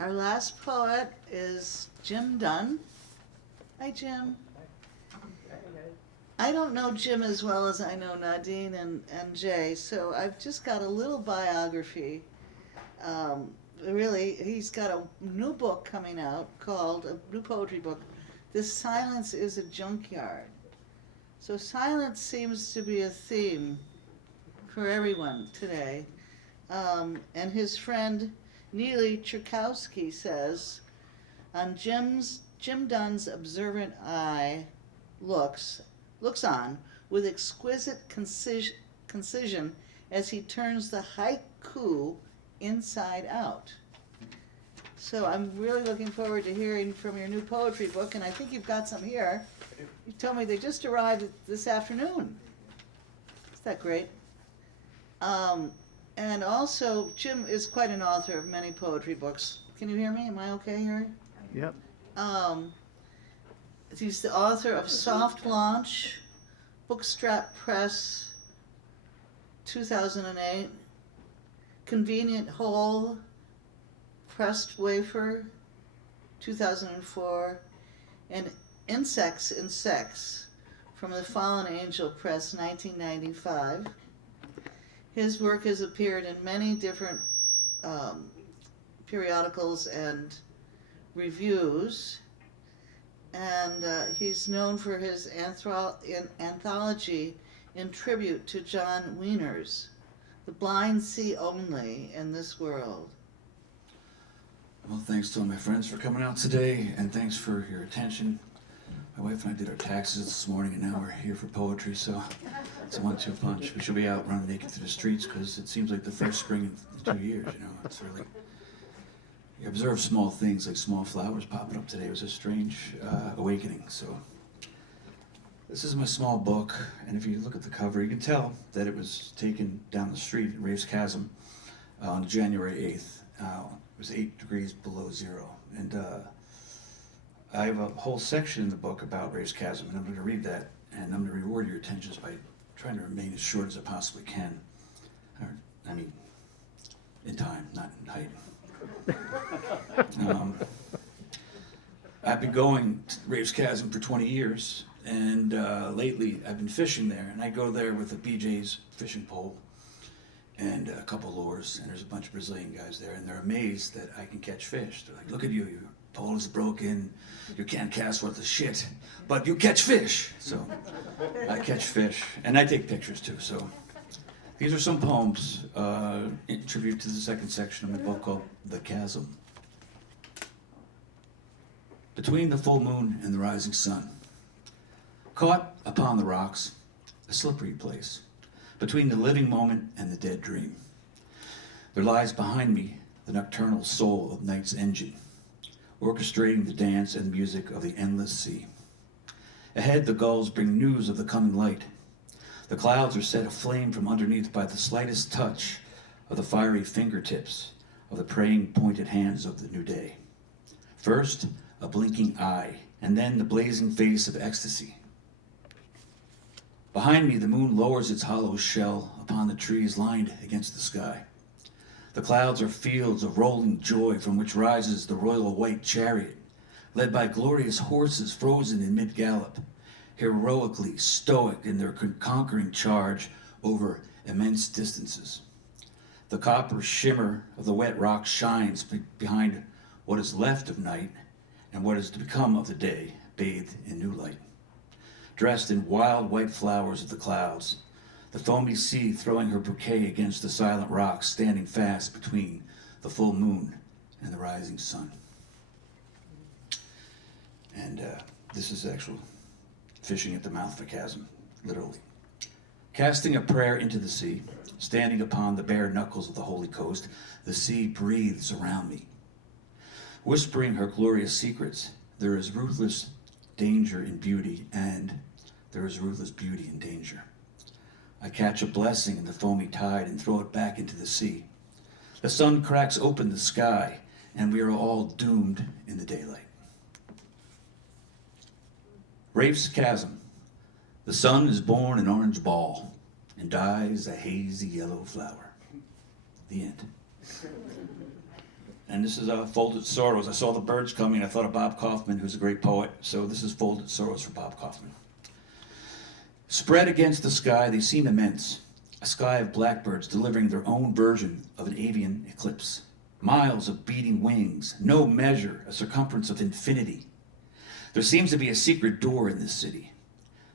Our last poet is Jim Dunn. Hi, Jim. I don't know Jim as well as I know Nadine and Jay, so I've just got a little biography. Really, he's got a new book coming out called, a new poetry book, This Silence is a Junkyard. So silence seems to be a theme for everyone today. And his friend Neely Cherkowski says, on Jim Dunn's observant eye looks on with exquisite concision as he turns the haiku inside out. So I'm really looking forward to hearing from your new poetry book, and I think you've got some here. You told me they just arrived this afternoon. Is that great? And also, Jim is quite an author of many poetry books. Can you hear me? Am I okay here? Yep. He's the author of Soft Launch, Bookstrap Press, 2008, Convenient Hole, Pressed Wafer, 2004, and Insects in Sex, from the Fallen Angel Press, 1995. His work has appeared in many different periodicals and reviews, and he's known for his anthology in tribute to John Wiener's The Blind See Only in This World. Well, thanks to all my friends for coming out today, and thanks for your attention. My wife and I did our taxes this morning, and now we're here for poetry, so it's a 1-2 punch. We should be out running naked through the streets, because it seems like the first spring in 2 years, you know. It's really... You observe small things like small flowers popping up today. It was a strange awakening. So this is my small book, and if you look at the cover, you can tell that it was taken down the street at Raves Chasm on January 8th. It was 8 degrees below zero, and I have a whole section in the book about Raves Chasm, and I'm going to read that, and I'm going to reward your attention by trying to remain as short as I possibly can. I mean, in time, not in height. I've been going to Raves Chasm for 20 years, and lately I've been fishing there, and I go there with a BJ's fishing pole and a couple lures, and there's a bunch of Brazilian guys there, and they're amazed that I can catch fish. They're like, look at you, your pole is broken, you can't cast worth a shit, but you catch fish. So I catch fish, and I take pictures too. So these are some poems in tribute to the second section of my book called The Chasm. Between the full moon and the rising sun, caught upon the rocks, a slippery place, between the living moment and the dead dream. There lies behind me the nocturnal soul of night's engine, orchestrating the dance and music of the endless sea. Ahead, the gulls bring news of the coming light. The clouds are set aflame from underneath by the slightest touch of the fiery fingertips of the praying pointed hands of the new day. First, a blinking eye, and then the blazing face of ecstasy. Behind me, the moon lowers its hollow shell upon the trees lined against the sky. The clouds are fields of rolling joy from which rises the royal white chariot, led by glorious horses frozen in mid-gallop, heroically stoic in their conquering charge over immense distances. The copper shimmer of the wet rock shines behind what is left of night and what is to become of the day, bathed in new light. Dressed in wild white flowers of the clouds, the foamy sea throwing her bouquet against the silent rocks, standing fast between the full moon and the rising sun. And this is actual fishing at the mouth of a chasm, literally. Casting a prayer into the sea, standing upon the bare knuckles of the holy coast, the sea breathes around me. Whispering her glorious secrets, there is ruthless danger in beauty, and there is ruthless beauty in danger. I catch a blessing in the foamy tide and throw it back into the sea. The sun cracks open the sky, and we are all doomed in the daylight. Rafe's Chasm. The sun is born an orange ball and dies a hazy yellow flower. The end. And this is Folded Sorrows. I saw the birds coming. I thought of Bob Kaufman, who's a great poet. So this is Folded Sorrows from Bob Kaufman. Spread against the sky, they seem immense. A sky of blackbirds delivering their own version of an avian eclipse. Miles of beating wings, no measure, a circumference of infinity. There seems to be a secret door in this city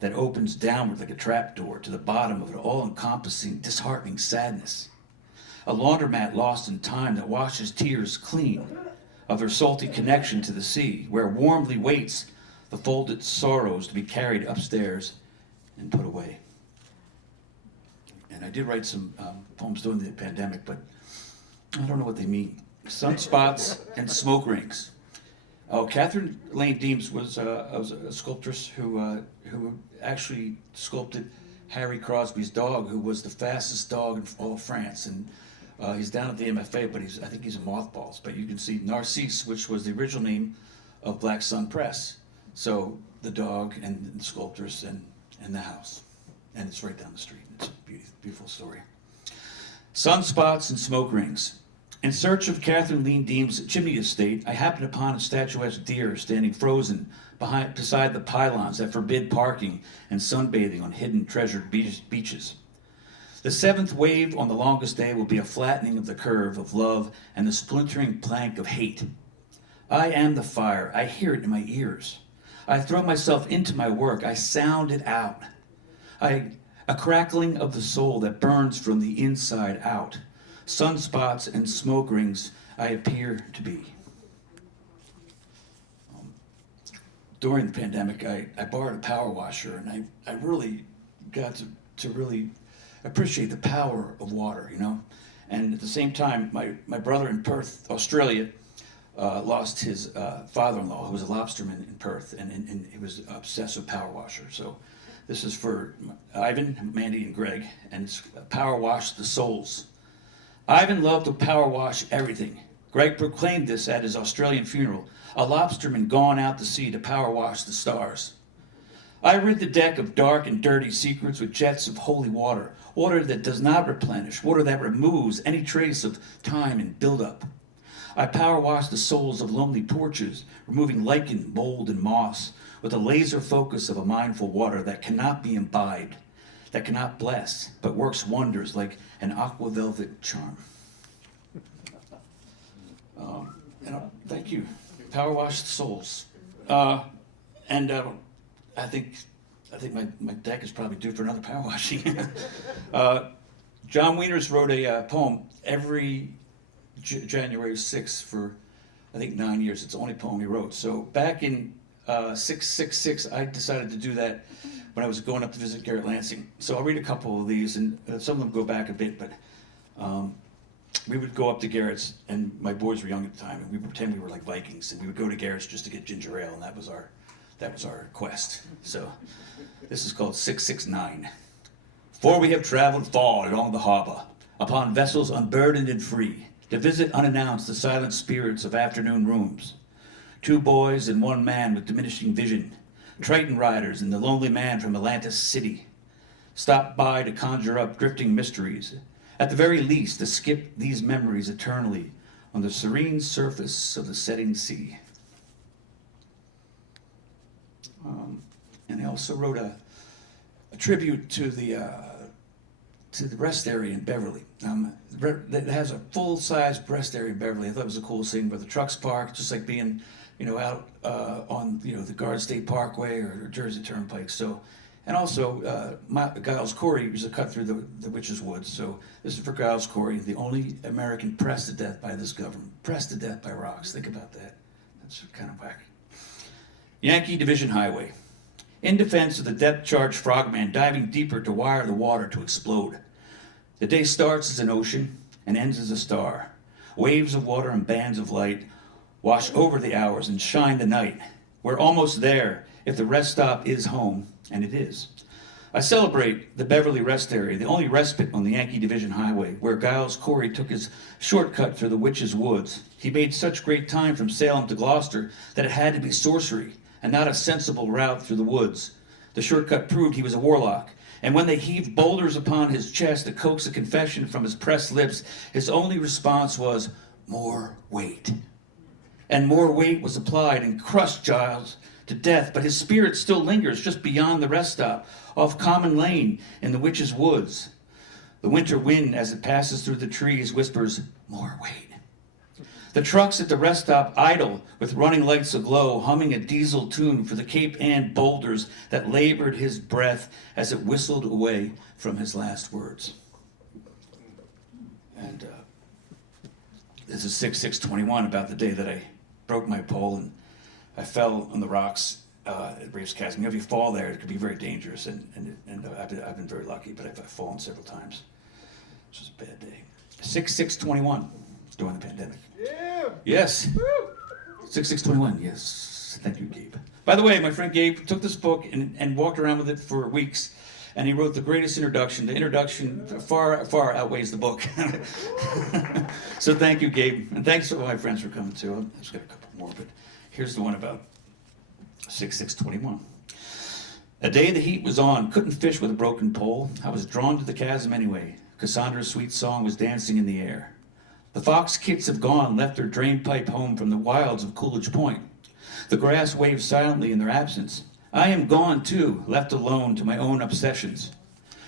that opens downward like a trapdoor to the bottom of an all-encompassing, disheartening sadness. A laundromat lost in time that washes tears clean of their salty connection to the sea, where warmly waits the folded sorrows to be carried upstairs and put away. And I did write some poems during the pandemic, but I don't know what they mean. Sunspots and smoke rings. Oh, Catherine Lane Deems was a sculptress who actually sculpted Harry Crosby's dog, who was the fastest dog in all of France. And he's down at the MFA, but I think he's in mothballs. But you can see Narcisse, which was the original name of Black Sun Press. So the dog and the sculptors and the house. And it's right down the street. It's a beautiful story. Sunspots and smoke rings. In search of Catherine Lane Deems' chimney estate, I happened upon a statuesque deer standing frozen beside the pylons that forbid parking and sunbathing on hidden treasured beaches. The seventh wave on the longest day will be a flattening of the curve of love and the splintering plank of hate. I am the fire. I hear it in my ears. I throw myself into my work. I sound it out. A crackling of the soul that burns from the inside out. Sunspots and smoke rings I appear to be. During the pandemic, I borrowed a power washer, and I really got to really appreciate the power of water, you know? And at the same time, my brother in Perth, Australia, lost his father-in-law, who was a lobsterman in Perth, and he was obsessed with power washer. So this is for Ivan, Mandy, and Greg, and it's Power Wash the Souls. Ivan loved to power wash everything. Greg proclaimed this at his Australian funeral, a lobsterman gone out to sea to power wash the stars. I rid the deck of dark and dirty secrets with jets of holy water, water that does not replenish, water that removes any trace of time and buildup. I power wash the souls of lonely porches, removing lichen, mold, and moss, with a laser focus of a mindful water that cannot be imbibed, that cannot bless, but works wonders like an aqua velvet charm. Thank you. Power wash the souls. I think my deck is probably due for another power washing. John Wieners wrote a poem every January 6th for, I think, 9 years. It's the only poem he wrote. So back in 666, I decided to do that when I was going up to visit Garrett Lansing. So I'll read a couple of these, and some of them go back a bit, but we would go up to Garrett's, and my boys were young at the time, and we would pretend we were like Vikings, and we would go to Garrett's just to get ginger ale, and that was our quest. So this is called 669. For we have traveled far along the harbor, upon vessels unburdened and free, to visit unannounced the silent spirits of afternoon rooms. 2 boys and 1 man with diminishing vision, Triton riders and the lonely man from Atlantis City, stopped by to conjure up drifting mysteries, at the very least to skip these memories eternally on the serene surface of the setting sea. And I also wrote a tribute to the rest area in Beverly. That has a full-size rest area in Beverly. I thought it was the coolest thing, where the trucks parked, just like being, out on, the Garden State Parkway or Jersey Turnpike. So, and also Giles Corey was a cut through the Witch's Woods. So this is for Giles Corey, the only American pressed to death by this government, pressed to death by rocks. Think about that. That's kind of wacky. Yankee Division Highway. In defense of the depth-charged frogman diving deeper to wire the water to explode. The day starts as an ocean and ends as a star. Waves of water and bands of light wash over the hours and shine the night. We're almost there if the rest stop is home, and it is. I celebrate the Beverly Rest Area, the only respite on the Yankee Division Highway, where Giles Corey took his shortcut through the Witch's Woods. He made such great time from Salem to Gloucester that it had to be sorcery and not a sensible route through the woods. The shortcut proved he was a warlock, and when they heaved boulders upon his chest to coax a confession from his pressed lips, his only response was, more weight. And more weight was applied and crushed Giles to death, but his spirit still lingers just beyond the rest stop, off Common Lane in the Witch's Woods. The winter wind, as it passes through the trees, whispers, more weight. The trucks at the rest stop idle, with running lights aglow, humming a diesel tune for the Cape Ann boulders that labored his breath as it whistled away from his last words. And this is 6/6/21, about the day that I broke my pole and I fell on the rocks at Braves Chasm. If you fall there, it could be very dangerous, and I've been very lucky, but I've fallen several times. It was a bad day. 6/6/21, during the pandemic. Yeah. Yes. 6/6/21, yes. Thank you, Gabe. By the way, my friend Gabe took this book and walked around with it for weeks, and he wrote the greatest introduction. The introduction far outweighs the book. So thank you, Gabe. And thanks to all my friends for coming too. I've just got a couple more, but here's the one about 6/6/21. A day the heat was on, couldn't fish with a broken pole. I was drawn to the chasm anyway. Cassandra's sweet song was dancing in the air. The fox kits have gone, left their drain pipe home from the wilds of Coolidge Point. The grass waves silently in their absence. I am gone too, left alone to my own obsessions,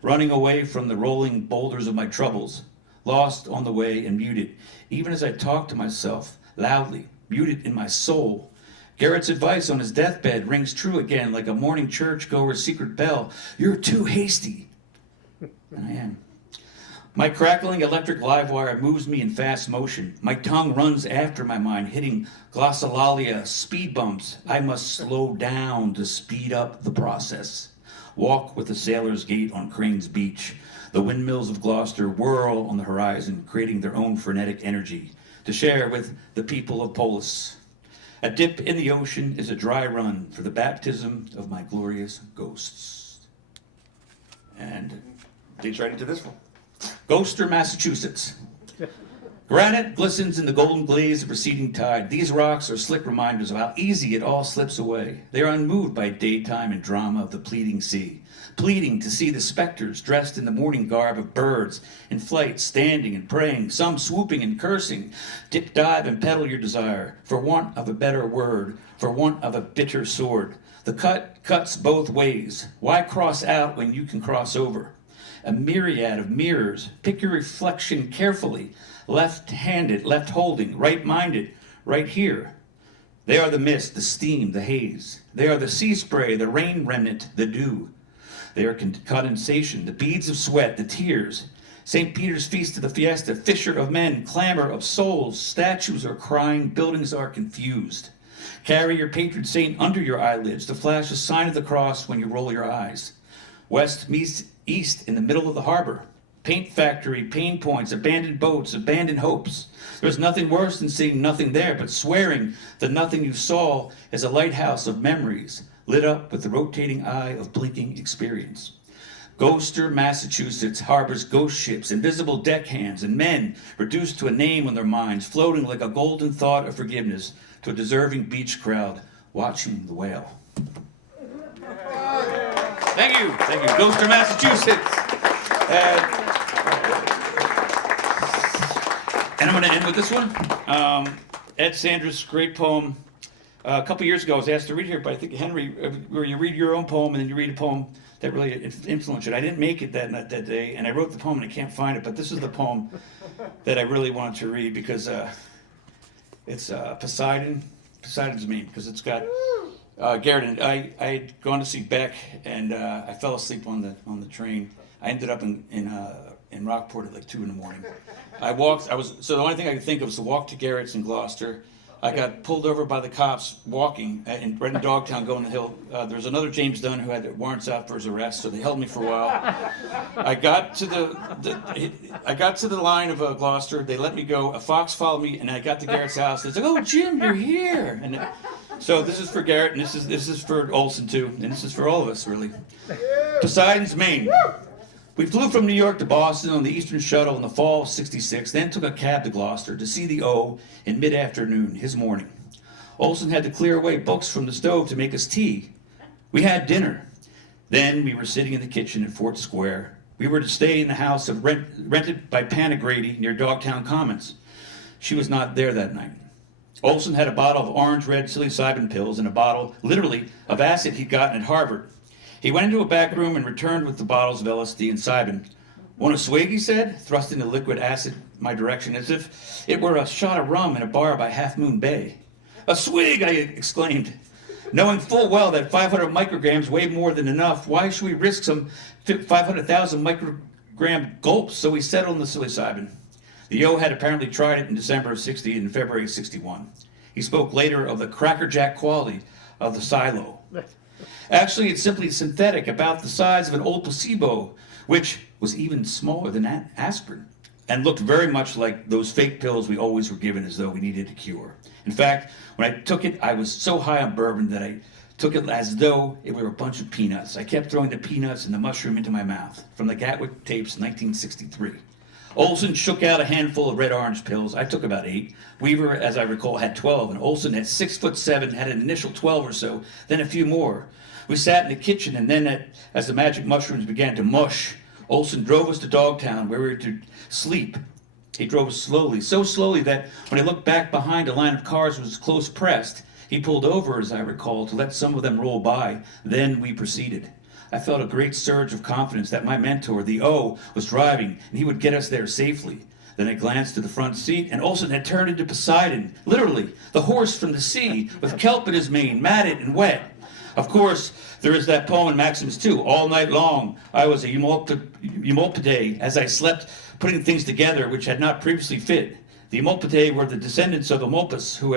running away from the rolling boulders of my troubles, lost on the way and muted, even as I talk to myself, loudly, muted in my soul. Garrett's advice on his deathbed rings true again like a morning churchgoer's secret bell. You're too hasty. And I am. My crackling electric live wire moves me in fast motion. My tongue runs after my mind, hitting glossolalia, speed bumps. I must slow down to speed up the process. Walk with the sailor's gait on Crane's Beach. The windmills of Gloucester whirl on the horizon, creating their own frenetic energy to share with the people of Polis. A dip in the ocean is a dry run for the baptism of my glorious ghosts. And leads right into this one. Gloucester, Massachusetts. Granite glistens in the golden glaze of receding tide. These rocks are slick reminders of how easy it all slips away. They are unmoved by daytime and drama of the pleading sea, pleading to see the specters dressed in the morning garb of birds, in flight, standing and praying, some swooping and cursing. Dip, dive, and peddle your desire, for want of a better word, for want of a bitter sword. The cut cuts both ways. Why cross out when you can cross over? A myriad of mirrors. Pick your reflection carefully. Left-handed, left-holding, right-minded, right here. They are the mist, the steam, the haze. They are the sea spray, the rain remnant, the dew. They are condensation, the beads of sweat, the tears. St. Peter's feast of the fiesta, fisher of men, clamor of souls. Statues are crying, buildings are confused. Carry your patron saint under your eyelids to flash a sign of the cross when you roll your eyes. West meets east in the middle of the harbor. Paint factory, pain points, abandoned boats, abandoned hopes. There's nothing worse than seeing nothing there, but swearing the nothing you saw is a lighthouse of memories, lit up with the rotating eye of blinking experience. Gloucester, Massachusetts harbors ghost ships, invisible deckhands, and men reduced to a name on their minds, floating like a golden thought of forgiveness to a deserving beach crowd watching the whale. Thank you. Gloucester, Massachusetts. And I'm going to end with this one. Ed Sandra's great poem. A couple years ago, I was asked to read here, but I think Henry, where you read your own poem and then you read a poem that really influenced it. I didn't make it that day, and I wrote the poem and I can't find it, but this is the poem that I really wanted to read because it's Poseidon. Poseidon's me because it's got Garrett. And I had gone to see Beck, and I fell asleep on the train. I ended up in Rockport at like 2 a.m. So the only thing I could think of was to walk to Garrett's in Gloucester. I got pulled over by the cops walking right in Dogtown going the hill. There was another James Dunn who had warrants out for his arrest, so they held me for a while. I got to the line of Gloucester. They let me go. A fox followed me, and I got to Garrett's house. It's like, "Oh, Jim, you're here!" And so this is for Garrett, and this is for Olson too, and this is for all of us really. Poseidon's Maine. We flew from New York to Boston on the Eastern Shuttle in the fall of '66, then took a cab to Gloucester to see the O in mid-afternoon, his morning. Olson had to clear away books from the stove to make us tea. We had dinner. Then we were sitting in the kitchen at Fort Square. We were to stay in the house rented by Panagrady near Dogtown Commons. She was not there that night. Olson had a bottle of orange-red psilocybin pills and a bottle, literally, of acid he'd gotten at Harvard. He went into a back room and returned with the bottles of LSD and Cybin. "Want a swig?" he said, thrusting the liquid acid my direction as if it were a shot of rum in a bar by Half Moon Bay. "A swig!" I exclaimed. Knowing full well that 500 micrograms weighed more than enough, why should we risk some 500,000 microgram gulps? So we settled on the psilocybin. The O had apparently tried it in December of 60 and February of 61. He spoke later of the crackerjack quality of the silo. Actually, it's simply synthetic, about the size of an old placebo, which was even smaller than aspirin, and looked very much like those fake pills we always were given as though we needed a cure. In fact, when I took it, I was so high on bourbon that I took it as though it were a bunch of peanuts. I kept throwing the peanuts and the mushroom into my mouth. From the Gatwick tapes, 1963. Olson shook out a handful of red-orange pills. I took about 8. Weaver, as I recall, had 12, and Olson at 6'7", had an initial 12 or so, then a few more. We sat in the kitchen, and then as the magic mushrooms began to mush, Olson drove us to Dogtown, where we were to sleep. He drove slowly, so slowly that when I looked back behind, a line of cars was close pressed. He pulled over, as I recall, to let some of them roll by. Then we proceeded. I felt a great surge of confidence that my mentor, the O, was driving, and he would get us there safely. Then I glanced to the front seat, and Olson had turned into Poseidon, literally, the horse from the sea, with kelp in his mane, matted and wet. Of course, there is that poem in Maximus too. All night long, I was a Eumolpidae, as I slept, putting things together which had not previously fit. The Eumolpidae were the descendants of Eumolpus, who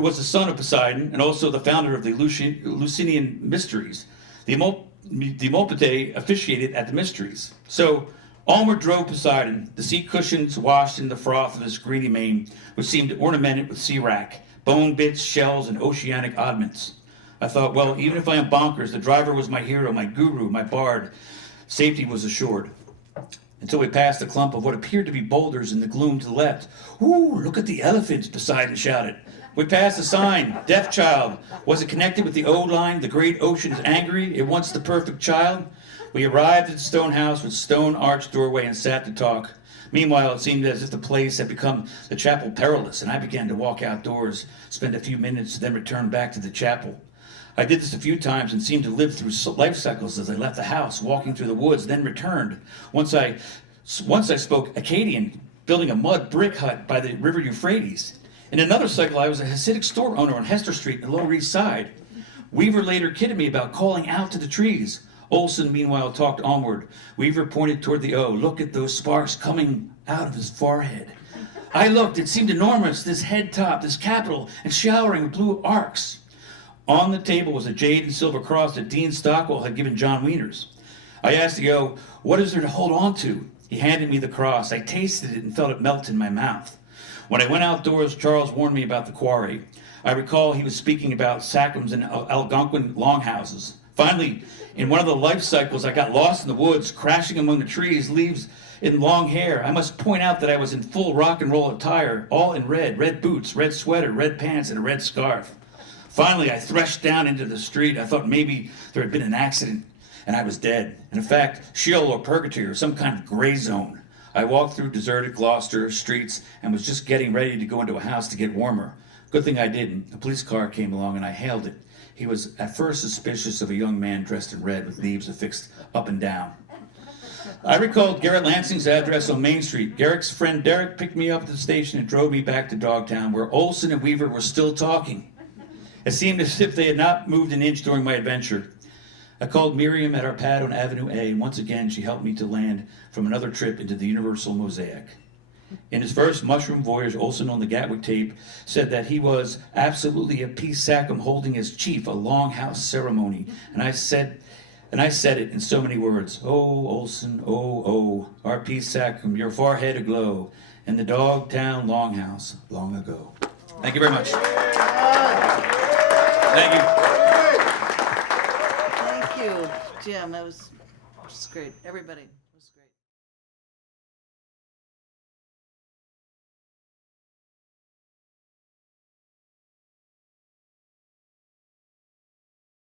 was the son of Poseidon, and also the founder of the Eleusinian Mysteries. The Eumolpidae officiated at the Mysteries. So, onward drove Poseidon, the seat cushions washed in the froth of his greeny mane, which seemed ornamented with sea wrack, bone bits, shells, and oceanic oddments. I thought, well, even if I am bonkers, the driver was my hero, my guru, my bard. Safety was assured. Until we passed a clump of what appeared to be boulders in the gloom to the left. "Ooh, look at the elephants," Poseidon shouted. We passed a sign, "Deaf Child." Was it connected with the O line? "The great ocean is angry. It wants the perfect child." We arrived at the stone house with stone arched doorway and sat to talk. Meanwhile, it seemed as if the place had become the chapel perilous, and I began to walk outdoors, spend a few minutes, then return back to the chapel. I did this a few times and seemed to live through life cycles as I left the house, walking through the woods, then returned. Once I spoke Akkadian, building a mud brick hut by the river Euphrates. In another cycle, I was a Hasidic store owner on Hester Street in the Lower East Side. Weaver later kidded me about calling out to the trees. Olson, meanwhile, talked onward. Weaver pointed toward the O. "Look at those sparks coming out of his forehead." I looked. It seemed enormous, this head top, this capital, and showering with blue arcs. On the table was a jade and silver cross that Dean Stockwell had given John Wieners. I asked the O, "What is there to hold on to?" He handed me the cross. I tasted it and felt it melt in my mouth. When I went outdoors, Charles warned me about the quarry. I recall he was speaking about Sacrams and Algonquin longhouses. Finally, in one of the life cycles, I got lost in the woods, crashing among the trees, leaves in long hair. I must point out that I was in full rock and roll attire, all in red boots, red sweater, red pants, and a red scarf. Finally, I threshed down into the street. I thought maybe there had been an accident, and I was dead. And in fact, Sheol or purgatory or some kind of gray zone. I walked through deserted Gloucester streets and was just getting ready to go into a house to get warmer. Good thing I didn't. A police car came along and I hailed it. He was at first suspicious of a young man dressed in red with leaves affixed up and down. I recalled Garrett Lansing's address on Main Street. Garrett's friend Derek picked me up at the station and drove me back to Dogtown, where Olson and Weaver were still talking. It seemed as if they had not moved an inch during my adventure. I called Miriam at our pad on Avenue A, and once again she helped me to land from another trip into the Universal Mosaic. In his first mushroom voyage, Olson on the Gatwick tape said that he was absolutely a peace sacrum holding as chief a longhouse ceremony, and I said it in so many words. "Oh, Olson, oh, our peace sacrum, your forehead aglow, in the Dogtown longhouse long ago." Thank you very much. Thank you. Thank you, Jim. That was just great. Everybody.